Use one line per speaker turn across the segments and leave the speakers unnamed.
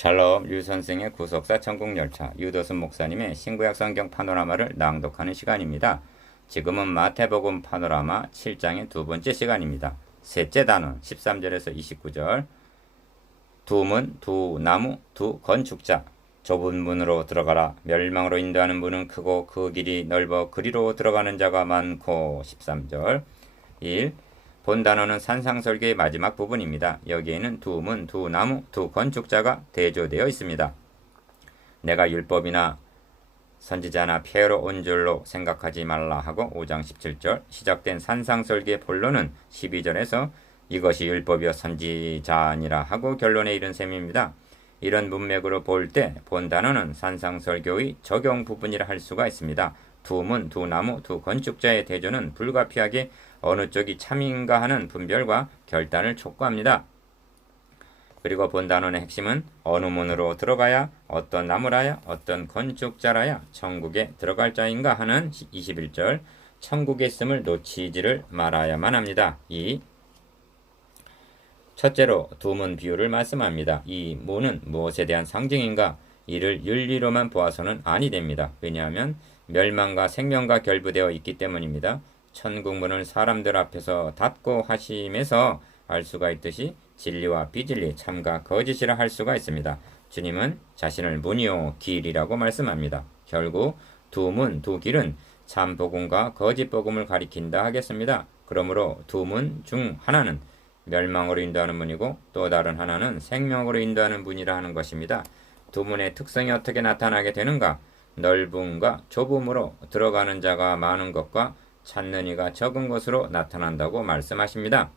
샬롬 류 선생의 구속사 천국열차 유도순 목사님의 신구약 성경 파노라마를 낭독하는 시간입니다. 지금은 마태복음 파노라마 7장의 두 번째 시간입니다. 셋째 단원 13절에서 29절 두 문, 두 나무, 두 건축자 좁은 문으로 들어가라 멸망으로 인도하는 문은 크고 그 길이 넓어 그리로 들어가는 자가 많고 13절 1. 본 단어는 산상설계의 마지막 부분입니다. 여기에는 두 문, 두 나무, 두 건축자가 대조되어 있습니다. 내가 율법이나 선지자나 폐허로 온 줄로 생각하지 말라 하고 5장 17절 시작된 산상설계의 본론은 12절에서 이것이 율법이여 선지자니라 하고 결론에 이른 셈입니다. 이런 문맥으로 볼 때 본 단어는 산상설교의 적용 부분이라 할 수가 있습니다. 두 문, 두 나무, 두 건축자의 대조는 불가피하게 어느 쪽이 참인가 하는 분별과 결단을 촉구합니다. 그리고 본 단원의 핵심은 어느 문으로 들어가야 어떤 나무라야 어떤 건축자라야 천국에 들어갈 자인가 하는 21절 천국에 있음을 놓치지를 말아야만 합니다. 이 첫째로 두문 비유를 말씀합니다. 이 문은 무엇에 대한 상징인가? 이를 윤리로만 보아서는 아니 됩니다. 왜냐하면 멸망과 생명과 결부되어 있기 때문입니다. 천국문을 사람들 앞에서 닫고 하심에서 알 수가 있듯이 진리와 비진리, 참과 거짓이라 할 수가 있습니다. 주님은 자신을 문이요 길이라고 말씀합니다. 결국 두 문, 두 길은 참 복음과 거짓 복음을 가리킨다 하겠습니다. 그러므로 두 문 중 하나는 멸망으로 인도하는 문이고 또 다른 하나는 생명으로 인도하는 문이라 하는 것입니다. 두 문의 특성이 어떻게 나타나게 되는가? 넓음과 좁음으로 들어가는 자가 많은 것과 찾는 이가 적은 것으로 나타난다고 말씀하십니다.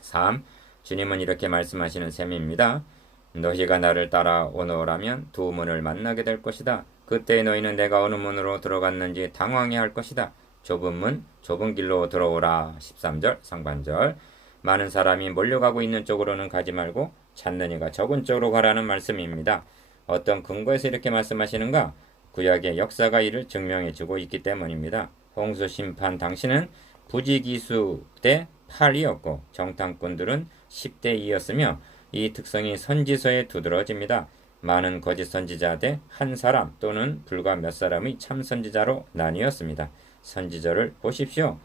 3. 주님은 이렇게 말씀하시는 셈입니다. 너희가 나를 따라오너라면 두 문을 만나게 될 것이다. 그때 너희는 내가 어느 문으로 들어갔는지 당황해 할 것이다. 좁은 문, 좁은 길로 들어오라. 13절 상반절 많은 사람이 몰려가고 있는 쪽으로는 가지 말고 찾는 이가 적은 쪽으로 가라는 말씀입니다. 어떤 근거에서 이렇게 말씀하시는가? 구약의 역사가 이를 증명해 주고 있기 때문입니다. 홍수 심판 당시는 부지기수 대 8이었고 정탐꾼들은 10대 2였으며 이 특성이 선지서에 두드러집니다. 많은 거짓 선지자 대 한 사람 또는 불과 몇 사람의 참 선지자로 나뉘었습니다. 선지자를 보십시오.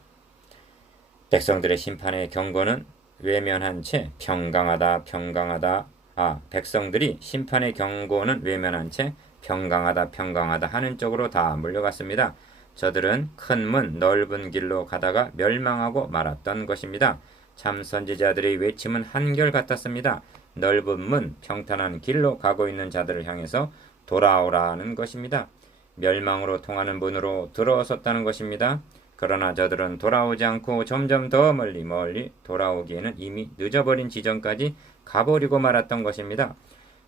백성들의 심판의 경고는 외면한 채 평강하다 평강하다 아 백성들이 심판의 경고는 외면한 채 평강하다 평강하다 하는 쪽으로 다 몰려갔습니다. 저들은 큰 문 넓은 길로 가다가 멸망하고 말았던 것입니다. 참 선지자들의 외침은 한결 같았습니다. 넓은 문 평탄한 길로 가고 있는 자들을 향해서 돌아오라는 것입니다. 멸망으로 통하는 문으로 들어섰다는 것입니다. 그러나 저들은 돌아오지 않고 점점 더 멀리 멀리 돌아오기에는 이미 늦어버린 지점까지 가버리고 말았던 것입니다.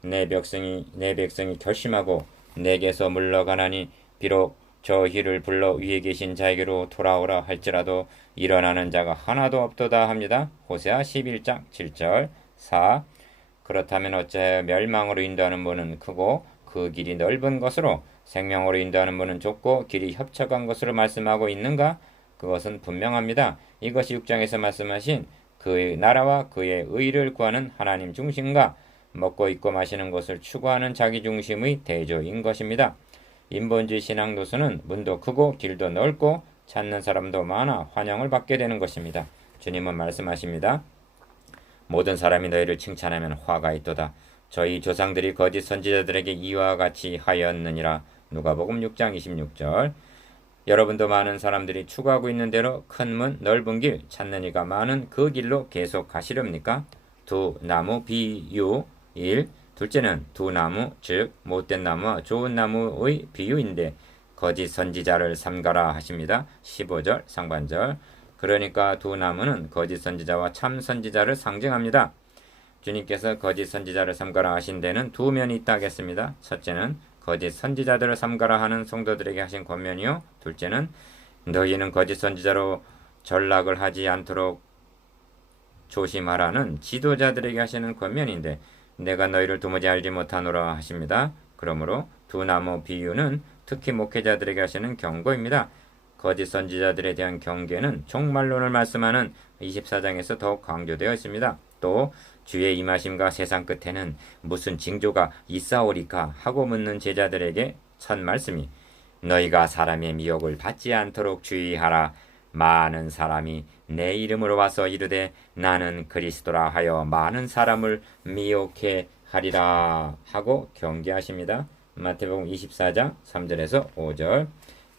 내 백성이 내 백성이 결심하고 내게서 물러가나니 비록 저희를 불러 위에 계신 자에게로 돌아오라 할지라도 일어나는 자가 하나도 없도다 합니다. 호세아 11장 7절 4 그렇다면 어째 멸망으로 인도하는 문은 크고 그 길이 넓은 것으로 생명으로 인도하는 문은 좁고 길이 협착한 것으로 말씀하고 있는가? 그것은 분명합니다. 이것이 6장에서 말씀하신 그의 나라와 그의 의를 구하는 하나님 중심과 먹고 입고 마시는 것을 추구하는 자기 중심의 대조인 것입니다. 인본주의 신앙 노선은 문도 크고 길도 넓고 찾는 사람도 많아 환영을 받게 되는 것입니다. 주님은 말씀하십니다. 모든 사람이 너희를 칭찬하면 화가 있도다. 저희 조상들이 거짓 선지자들에게 이와 같이 하였느니라. 누가복음 6장 26절. 여러분도 많은 사람들이 추구하고 있는 대로 큰 문, 넓은 길 찾는 이가 많은 그 길로 계속 가시렵니까? 두 나무 비유 1. 둘째는 두 나무, 즉 못된 나무와 좋은 나무의 비유인데 거짓 선지자를 삼가라 하십니다. 15절 상반절. 그러니까 두 나무는 거짓 선지자와 참 선지자를 상징합니다. 주님께서 거짓 선지자를 삼가라 하신 데는 두 면이 있다 하겠습니다. 첫째는 거짓 선지자들을 삼가라 하는 성도들에게 하신 권면이요. 둘째는 너희는 거짓 선지자로 전락을 하지 않도록 조심하라는 지도자들에게 하시는 권면인데 내가 너희를 도무지 알지 못하노라 하십니다. 그러므로 두 나무 비유는 특히 목회자들에게 하시는 경고입니다. 거짓 선지자들에 대한 경계는 종말론을 말씀하는 24장에서 더욱 강조되어 있습니다. 또 주의 임하심과 세상 끝에는 무슨 징조가 있사오리까 하고 묻는 제자들에게 첫 말씀이 너희가 사람의 미혹을 받지 않도록 주의하라 많은 사람이 내 이름으로 와서 이르되 나는 그리스도라 하여 많은 사람을 미혹해 하리라 하고 경계하십니다. 마태복음 24장 3절에서 5절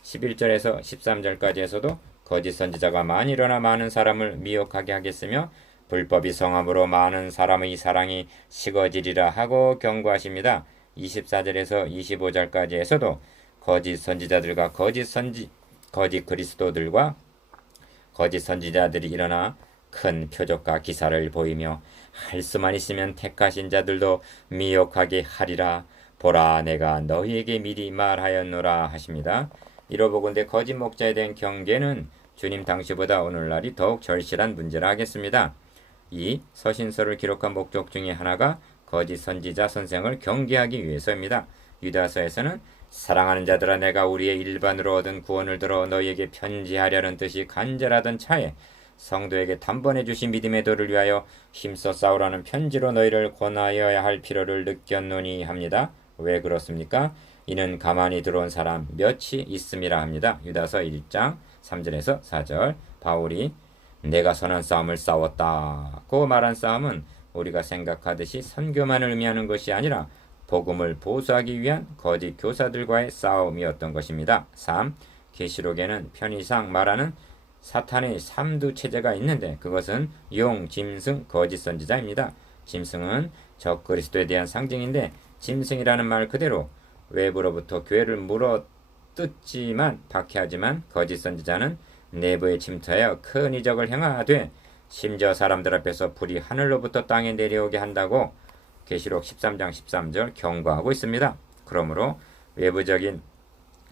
11절에서 13절까지에서도 거짓 선지자가 많이 일어나 많은 사람을 미혹하게 하겠으며 불법이 성함으로 많은 사람의 사랑이 식어지리라 하고 경고하십니다. 24절에서 25절까지에서도 거짓 선지자들과 거짓 선지 거짓 그리스도들과 거짓 선지자들이 일어나 큰 표적과 기사를 보이며 할 수만 있으면 택하신 자들도 미혹하게 하리라 보라 내가 너희에게 미리 말하였노라 하십니다. 이로 보건대 거짓 목자에 대한 경계는 주님 당시보다 오늘날이 더욱 절실한 문제라 하겠습니다. 이 서신서를 기록한 목적 중에 하나가 거짓 선지자 선생을 경계하기 위해서입니다. 유다서에서는 사랑하는 자들아 내가 우리의 일반으로 얻은 구원을 들어 너희에게 편지하려는 뜻이 간절하던 차에 성도에게 단번에 주신 믿음의 도를 위하여 힘써 싸우라는 편지로 너희를 권하여야 할 필요를 느꼈노니 합니다. 왜 그렇습니까? 이는 가만히 들어온 사람 몇이 있음이라 합니다. 유다서 1장 3절에서 4절 바울이 내가 선한 싸움을 싸웠다고 말한 싸움은 우리가 생각하듯이 선교만을 의미하는 것이 아니라 복음을 보수하기 위한 거짓 교사들과의 싸움이었던 것입니다. 3. 계시록에는 편의상 말하는 사탄의 삼두 체제가 있는데 그것은 용, 짐승, 거짓 선지자입니다. 짐승은 적 그리스도에 대한 상징인데 짐승이라는 말 그대로 외부로부터 교회를 물어 뜯지만 박해하지만 거짓 선지자는 내부에 침투하여 큰 이적을 행하되 심지어 사람들 앞에서 불이 하늘로부터 땅에 내려오게 한다고 계시록 13장 13절 경고하고 있습니다. 그러므로 외부적인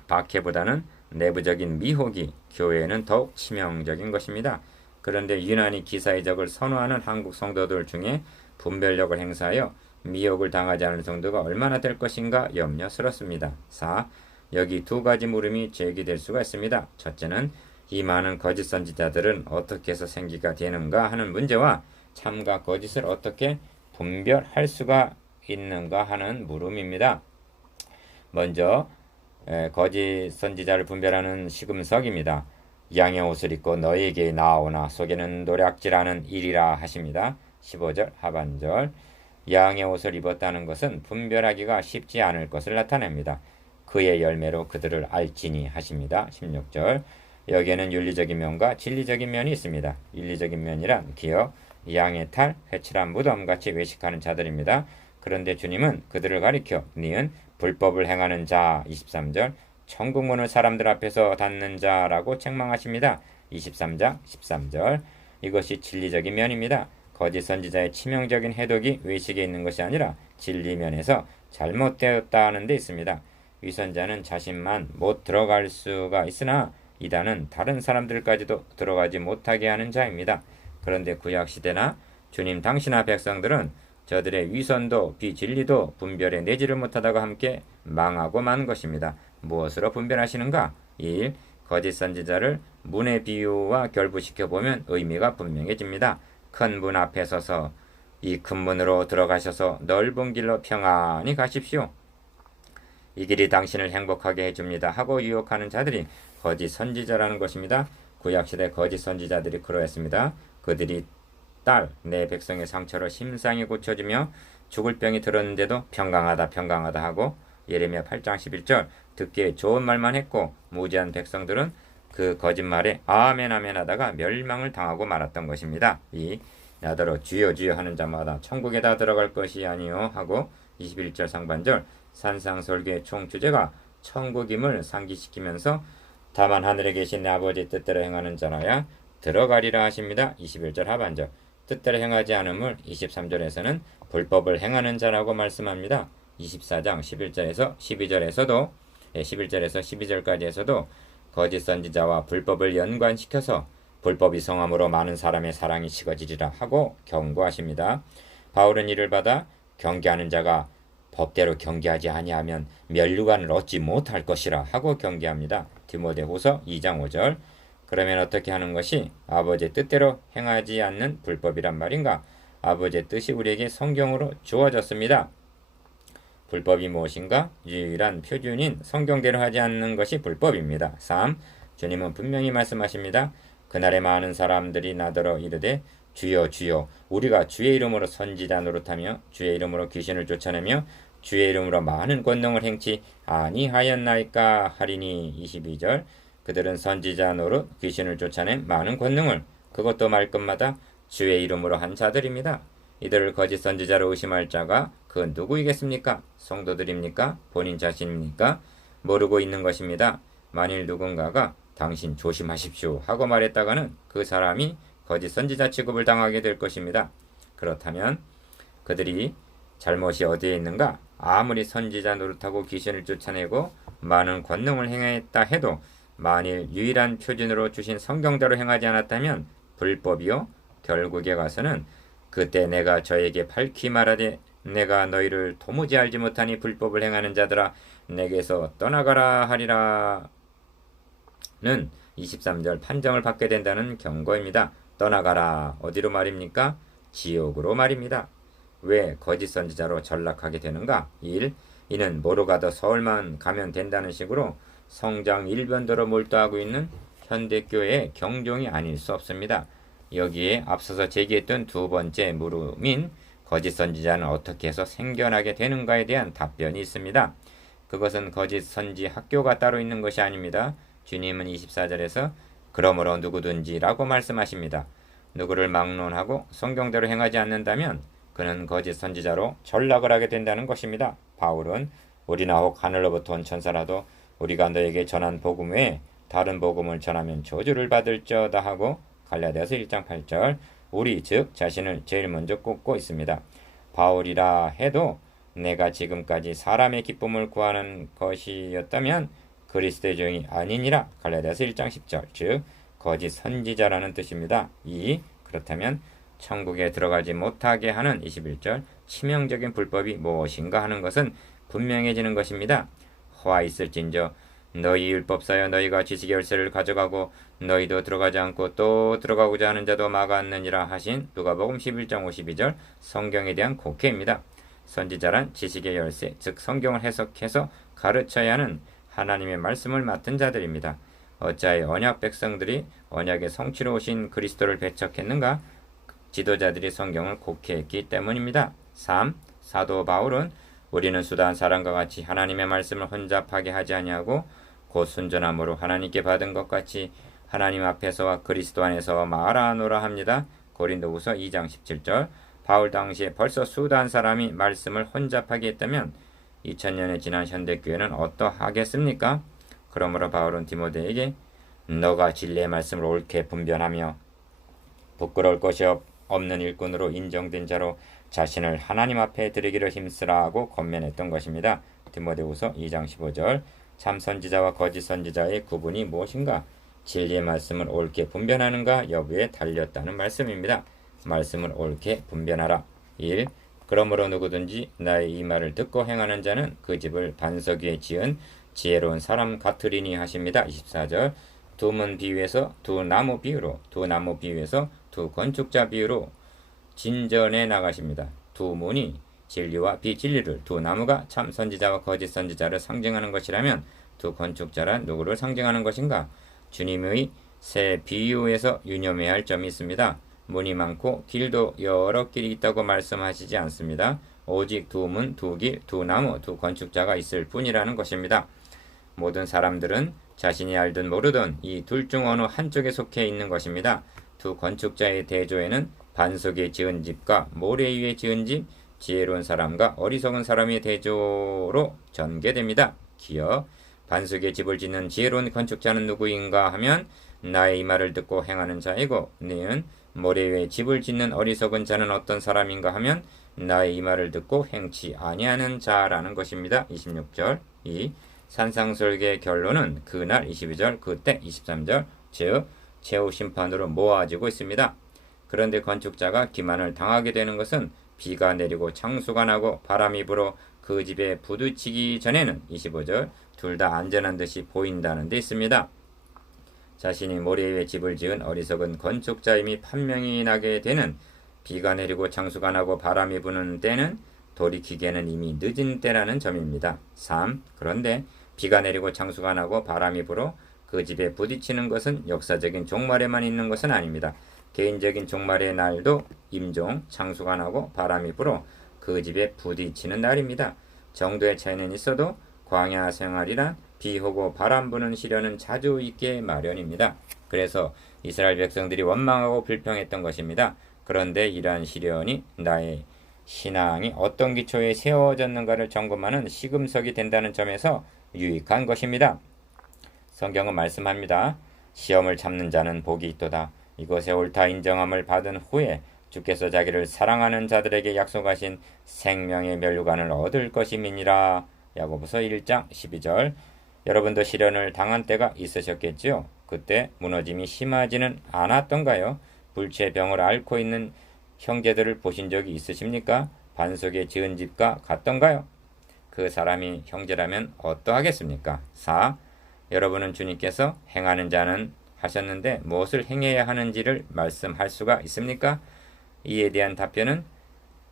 박해보다는 내부적인 미혹이 교회에는 더욱 치명적인 것입니다. 그런데 유난히 기사의 적을 선호하는 한국 성도들 중에 분별력을 행사하여 미혹을 당하지 않을 정도가 얼마나 될 것인가 염려스럽습니다. 4. 여기 두 가지 물음이 제기될 수가 있습니다. 첫째는 이 많은 거짓 선지자들은 어떻게 해서 생기가 되는가 하는 문제와 참과 거짓을 어떻게 분별할 수가 있는가 하는 물음입니다. 먼저 거짓 선지자를 분별하는 시금석입니다. 양의 옷을 입고 너에게 나오나 속에는 노략질하는 일이라 하십니다. 15절 하반절 양의 옷을 입었다는 것은 분별하기가 쉽지 않을 것을 나타냅니다. 그의 열매로 그들을 알지니 하십니다. 16절 여기에는 윤리적인 면과 진리적인 면이 있습니다. 윤리적인 면이란 기억, 양의 탈, 회칠한 무덤 같이 외식하는 자들입니다. 그런데 주님은 그들을 가리켜 니은 불법을 행하는 자 23절 천국문을 사람들 앞에서 닫는 자라고 책망하십니다. 23장 13절 이것이 진리적인 면입니다. 거짓 선지자의 치명적인 해독이 외식에 있는 것이 아니라 진리 면에서 잘못되었다는 데 있습니다. 위선자는 자신만 못 들어갈 수가 있으나 이단은 다른 사람들까지도 들어가지 못하게 하는 자입니다. 그런데 구약 시대나 주님 당신나 백성들은 저들의 위선도 비진리도 분별해 내지를 못하다가 함께 망하고 만 것입니다. 무엇으로 분별하시는가? 1. 거짓 선지자를 문의 비유와 결부시켜 보면 의미가 분명해집니다. 큰 문 앞에 서서 이 큰 문으로 들어가셔서 넓은 길로 평안히 가십시오. 이 길이 당신을 행복하게 해줍니다. 하고 유혹하는 자들이 거짓 선지자라는 것입니다. 구약시대 거짓 선지자들이 그러했습니다. 그들이 딸, 내 백성의 상처로 심상히 고쳐주며 죽을 병이 들었는데도 평강하다 평강하다 하고 예레미야 8장 11절 듣기에 좋은 말만 했고 무지한 백성들은 그 거짓말에 아멘 아멘 하다가 멸망을 당하고 말았던 것입니다. 이 나더러 주여 주여 하는 자마다 천국에다 들어갈 것이 아니요 하고 21절 상반절 산상설계의 총 주제가 천국임을 상기시키면서 다만 하늘에 계신 아버지 뜻대로 행하는 자라야 들어가리라 하십니다. 21절 하반절 뜻대로 행하지 않음을 23절에서는 불법을 행하는 자라고 말씀합니다. 24장 11절에서 12절에서도 11절에서 12절까지에서도 거짓 선지자와 불법을 연관시켜서 불법이 성함으로 많은 사람의 사랑이 식어지리라 하고 경고하십니다. 바울은 이를 받아 경계하는 자가 법대로 경계하지 아니하면 멸류관을 얻지 못할 것이라 하고 경계합니다. 디모데후서 2장 5절 그러면 어떻게 하는 것이 아버지의 뜻대로 행하지 않는 불법이란 말인가? 아버지의 뜻이 우리에게 성경으로 주어졌습니다. 불법이 무엇인가? 유일한 표준인 성경대로 하지 않는 것이 불법입니다. 3. 주님은 분명히 말씀하십니다. 그날에 많은 사람들이 나더러 이르되 주여 주여 우리가 주의 이름으로 선지자 노릇하며 주의 이름으로 귀신을 쫓아내며 주의 이름으로 많은 권능을 행치 아니하였나이까 하리니 22절 그들은 선지자 노릇 귀신을 쫓아낸 많은 권능을 그것도 말끝마다 주의 이름으로 한 자들입니다. 이들을 거짓 선지자로 의심할 자가 그 누구이겠습니까? 성도들입니까? 본인 자신입니까? 모르고 있는 것입니다. 만일 누군가가 당신 조심하십시오 하고 말했다가는 그 사람이 거짓 선지자 취급을 당하게 될 것입니다. 그렇다면 그들이 잘못이 어디에 있는가? 아무리 선지자 노릇하고 귀신을 쫓아내고 많은 권능을 행했다 해도 만일 유일한 표준으로 주신 성경대로 행하지 않았다면 불법이요. 결국에 가서는 그때 내가 저에게 밝히 말하되 내가 너희를 도무지 알지 못하니 불법을 행하는 자들아 내게서 떠나가라 하리라 는 23절 판정을 받게 된다는 경고입니다. 떠나가라 어디로 말입니까? 지옥으로 말입니다. 왜 거짓 선지자로 전락하게 되는가? 1. 이는 뭐로 가도 서울만 가면 된다는 식으로 성장 일변도로 몰두하고 있는 현대교회의 경종이 아닐 수 없습니다. 여기에 앞서서 제기했던 두 번째 물음인 거짓 선지자는 어떻게 해서 생겨나게 되는가에 대한 답변이 있습니다. 그것은 거짓 선지 학교가 따로 있는 것이 아닙니다. 주님은 24절에서 그러므로 누구든지라고 말씀하십니다. 누구를 막론하고 성경대로 행하지 않는다면 그는 거짓 선지자로 전락을 하게 된다는 것입니다. 바울은 우리나 혹 하늘로부터 온 천사라도 우리가 너에게 전한 복음 외에 다른 복음을 전하면 저주를 받을지어다 하고 갈라디아서 1장 8절 우리 즉 자신을 제일 먼저 꼽고 있습니다. 바울이라 해도 내가 지금까지 사람의 기쁨을 구하는 것이었다면 그리스도의 종이 아니니라 갈라디아서 1장 10절 즉 거짓 선지자라는 뜻입니다. 2. 그렇다면 천국에 들어가지 못하게 하는 21절 치명적인 불법이 무엇인가 하는 것은 분명해지는 것입니다. 화 있을진저 너희 율법사여 너희가 지식의 열쇠를 가져가고 너희도 들어가지 않고 또 들어가고자 하는 자도 막았느니라 하신 누가복음 11장 52절 성경에 대한 곡해입니다. 선지자란 지식의 열쇠, 즉 성경을 해석해서 가르쳐야 하는 하나님의 말씀을 맡은 자들입니다. 어찌하여 언약 백성들이 언약의 성취로 오신 그리스도를 배척했는가? 지도자들이 성경을 곡해했기 때문입니다. 3. 사도 바울은 우리는 수단 사람과 같이 하나님의 말씀을 혼잡하게 하지 아니하고 곧 순전함으로 하나님께 받은 것 같이 하나님 앞에서와 그리스도 안에서 말하노라 합니다. 고린도후서 2장 17절. 바울 당시에 벌써 수단 사람이 말씀을 혼잡하게 했다면 2000년의 지난 현대교회는 어떠하겠습니까? 그러므로 바울은 디모데에게 너가 진리의 말씀을 옳게 분별하며 부끄러울 것이 없는 일꾼으로 인정된 자로 자신을 하나님 앞에 드리기를 힘쓰라고 권면했던 것입니다. 디모데후서 2장 15절 참 선지자와 거짓 선지자의 구분이 무엇인가? 진리의 말씀을 옳게 분별하는가 여부에 달렸다는 말씀입니다. 말씀을 옳게 분별하라. 1. 그러므로 누구든지 나의 이 말을 듣고 행하는 자는 그 집을 반석 위에 지은 지혜로운 사람 같으리니 하십니다. 24절 두 문 비유에서 두 나무 비유로 두 나무 비유에서 두 건축자 비유로 진전해 나가십니다. 두 문이 진리와 비진리를 두 나무가 참 선지자와 거짓 선지자를 상징하는 것이라면 두 건축자란 누구를 상징하는 것인가? 주님의 새 비유에서 유념해야 할 점이 있습니다. 문이 많고 길도 여러 길이 있다고 말씀하시지 않습니다. 오직 두 문, 두 길, 두 나무, 두 건축자가 있을 뿐이라는 것입니다. 모든 사람들은 자신이 알든 모르든 이 둘 중 어느 한쪽에 속해 있는 것입니다. 두 건축자의 대조에는 반석에 지은 집과 모래 위에 지은 집, 지혜로운 사람과 어리석은 사람의 대조로 전개됩니다. 기어 반석에 집을 짓는 지혜로운 건축자는 누구인가 하면 나의 이 말을 듣고 행하는 자이고 너는 모래 위에 집을 짓는 어리석은 자는 어떤 사람인가 하면 나의 이 말을 듣고 행치 아니하는 자라는 것입니다. 26절 이 산상설계의 결론은 그날 22절 그때 23절 즉 최후 심판으로 모아지고 있습니다. 그런데 건축자가 기만을 당하게 되는 것은 비가 내리고 창수가 나고 바람이 불어 그 집에 부딪히기 전에는 25절 둘 다 안전한 듯이 보인다는 데 있습니다. 자신이 모래 위에 집을 지은 어리석은 건축자임이 판명이 나게 되는 비가 내리고 장수가 나고 바람이 부는 때는 돌이키기에는 이미 늦은 때라는 점입니다. 3. 그런데 비가 내리고 장수가 나고 바람이 불어 그 집에 부딪히는 것은 역사적인 종말에만 있는 것은 아닙니다. 개인적인 종말의 날도 임종, 장수가 나고 바람이 불어 그 집에 부딪히는 날입니다. 정도의 차이는 있어도 광야 생활이란 비 오고 바람 부는 시련은 자주 있게 마련입니다. 그래서 이스라엘 백성들이 원망하고 불평했던 것입니다. 그런데 이러한 시련이 나의 신앙이 어떤 기초에 세워졌는가를 점검하는 시금석이 된다는 점에서 유익한 것입니다. 성경은 말씀합니다. 시험을 참는 자는 복이 있도다. 이것에 옳다 인정함을 받은 후에 주께서 자기를 사랑하는 자들에게 약속하신 생명의 멸류관을 얻을 것임이니라. 야고보서 1장 12절. 여러분도 시련을 당한 때가 있으셨겠지요. 그때 무너짐이 심하지는 않았던가요? 불체병을 앓고 있는 형제들을 보신 적이 있으십니까? 반석에 지은 집과 같던가요? 그 사람이 형제라면 어떠하겠습니까? 4. 여러분은 주님께서 행하는 자는 하셨는데 무엇을 행해야 하는지를 말씀할 수가 있습니까? 이에 대한 답변은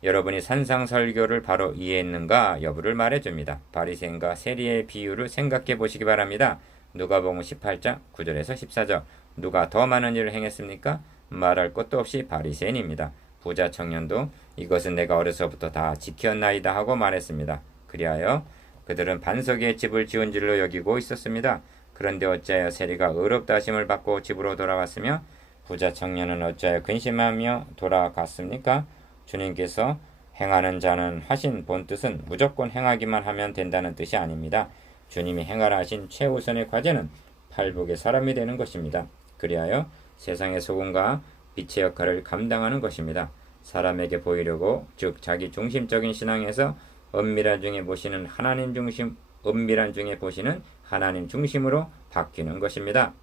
여러분이 산상설교를 바로 이해했는가 여부를 말해줍니다. 바리새인과 세리의 비유를 생각해 보시기 바랍니다. 누가복음 18장 9절에서 14절 누가 더 많은 일을 행했습니까? 말할 것도 없이 바리새인입니다. 부자 청년도 이것은 내가 어려서부터 다 지켰나이다 하고 말했습니다. 그리하여 그들은 반석에 집을 지은 줄로 여기고 있었습니다. 그런데 어찌하여 세리가 의롭다 하심을 받고 집으로 돌아갔으며 부자 청년은 어찌하여 근심하며 돌아갔습니까? 주님께서 행하는 자는 하신 본 뜻은 무조건 행하기만 하면 된다는 뜻이 아닙니다. 주님이 행하라 하신 최우선의 과제는 팔복의 사람이 되는 것입니다. 그리하여 세상의 소금과 빛의 역할을 감당하는 것입니다. 사람에게 보이려고 즉 자기 중심적인 신앙에서 엄밀한 중에 보시는 하나님 중심 엄밀한 중에 보시는 하나님 중심으로 바뀌는 것입니다.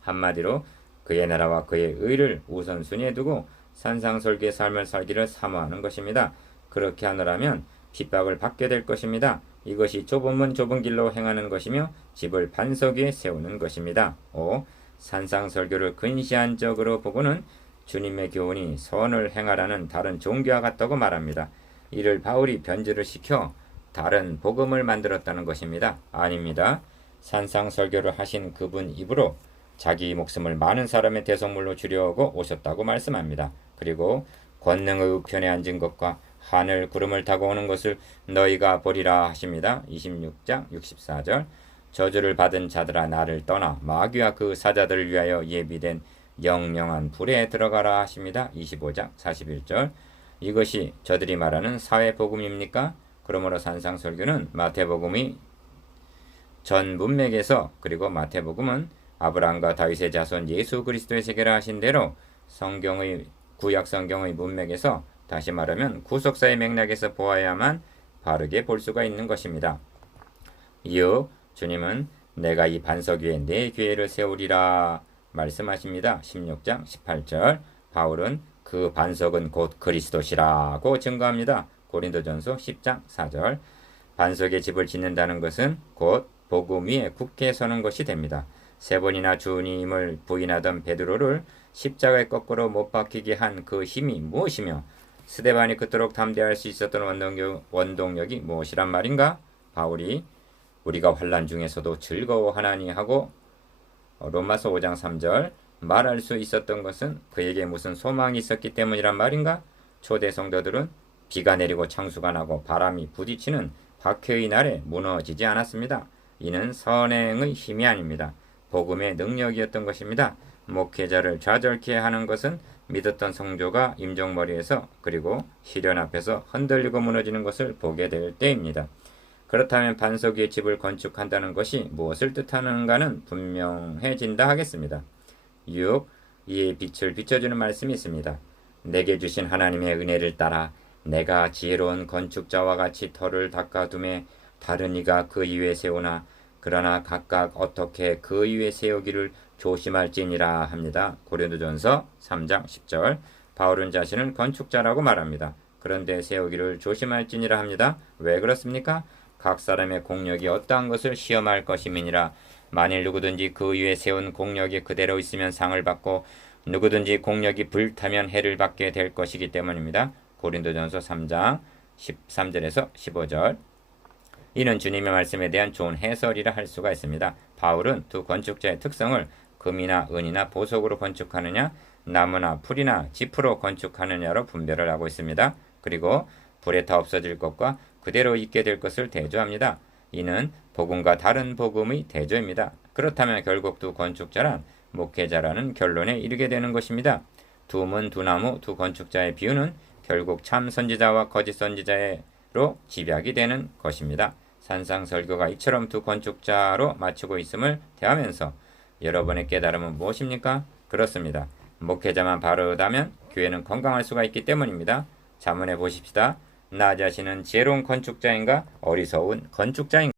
한마디로 그의 나라와 그의 의를 우선순위에 두고 산상설계 삶을 살기를 사모하는 것입니다. 그렇게 하느라면 핍박을 받게 될 것입니다. 이것이 좁은 문 좁은 길로 행하는 것이며 집을 반석 위에 세우는 것입니다. 5. 산상설교를 근시안적으로 보고는 주님의 교훈이 선을 행하라는 다른 종교와 같다고 말합니다. 이를 바울이 변질을 시켜 다른 복음을 만들었다는 것입니다. 아닙니다. 산상설교를 하신 그분 입으로 자기 목숨을 많은 사람의 대성물로 주려고 오셨다고 말씀합니다. 그리고 권능의 우편에 앉은 것과 하늘 구름을 타고 오는 것을 너희가 보리라 하십니다. 26장 64절 저주를 받은 자들아 나를 떠나 마귀와 그 사자들을 위하여 예비된 영영한 불에 들어가라 하십니다. 25장 41절 이것이 저들이 말하는 사회복음입니까? 그러므로 산상설교는 마태복음이 전 문맥에서 그리고 마태복음은 아브라함과 다윗의 자손 예수 그리스도의 세계라 하신 대로 성경의 구약 성경의 문맥에서 다시 말하면 구속사의 맥락에서 보아야만 바르게 볼 수가 있는 것입니다. 이어 주님은 내가 이 반석 위에 내 교회를 세우리라 말씀하십니다. 16장 18절 바울은 그 반석은 곧 그리스도시라고 증거합니다. 고린도전서 10장 4절 반석의 집을 짓는다는 것은 곧 복음 위에 굳게 서는 것이 됩니다. 세 번이나 주님을 부인하던 베드로를 십자가에 거꾸로 못 박히게 한 그 힘이 무엇이며 스데반이 그토록 담대할 수 있었던 원동력, 원동력이 무엇이란 말인가? 바울이 우리가 환란 중에서도 즐거워하나니 하고 로마서 5장 3절 말할 수 있었던 것은 그에게 무슨 소망이 있었기 때문이란 말인가? 초대 성도들은 비가 내리고 창수가 나고 바람이 부딪히는 박해의 날에 무너지지 않았습니다. 이는 선행의 힘이 아닙니다. 복음의 능력이었던 것입니다. 목회자를 좌절케 하는 것은 믿었던 성조가 임종머리에서 그리고 시련 앞에서 흔들리고 무너지는 것을 보게 될 때입니다. 그렇다면 반석 위에 집을 건축한다는 것이 무엇을 뜻하는가는 분명해진다 하겠습니다. 6. 이에 빛을 비춰주는 말씀이 있습니다. 내게 주신 하나님의 은혜를 따라 내가 지혜로운 건축자와 같이 터를 닦아둠에 다른 이가 그 이외에 세우나 그러나 각각 어떻게 그 이외에 세우기를 조심할지니라 합니다. 고린도전서 3장 10절 바울은 자신을 건축자라고 말합니다. 그런데 세우기를 조심할지니라 합니다. 왜 그렇습니까? 각 사람의 공력이 어떠한 것을 시험할 것임이니라 만일 누구든지 그 위에 세운 공력이 그대로 있으면 상을 받고 누구든지 공력이 불타면 해를 받게 될 것이기 때문입니다. 고린도전서 3장 13절에서 15절. 이는 주님의 말씀에 대한 좋은 해설이라 할 수가 있습니다. 바울은 두 건축자의 특성을 금이나 은이나 보석으로 건축하느냐, 나무나 풀이나 지프로 건축하느냐로 분별을 하고 있습니다. 그리고 불에 타 없어질 것과 그대로 있게 될 것을 대조합니다. 이는 복음과 다른 복음의 대조입니다. 그렇다면 결국 두 건축자란 목회자라는 결론에 이르게 되는 것입니다. 두 문, 두 나무, 두 건축자의 비유는 결국 참 선지자와 거짓 선지자로 집약이 되는 것입니다. 산상설교가 이처럼 두 건축자로 맞추고 있음을 대하면서 여러분의 깨달음은 무엇입니까? 그렇습니다. 목회자만 바르다면 교회는 건강할 수가 있기 때문입니다. 자문해 보십시다. 나 자신은 지혜로운 건축자인가 어리석은 건축자인가?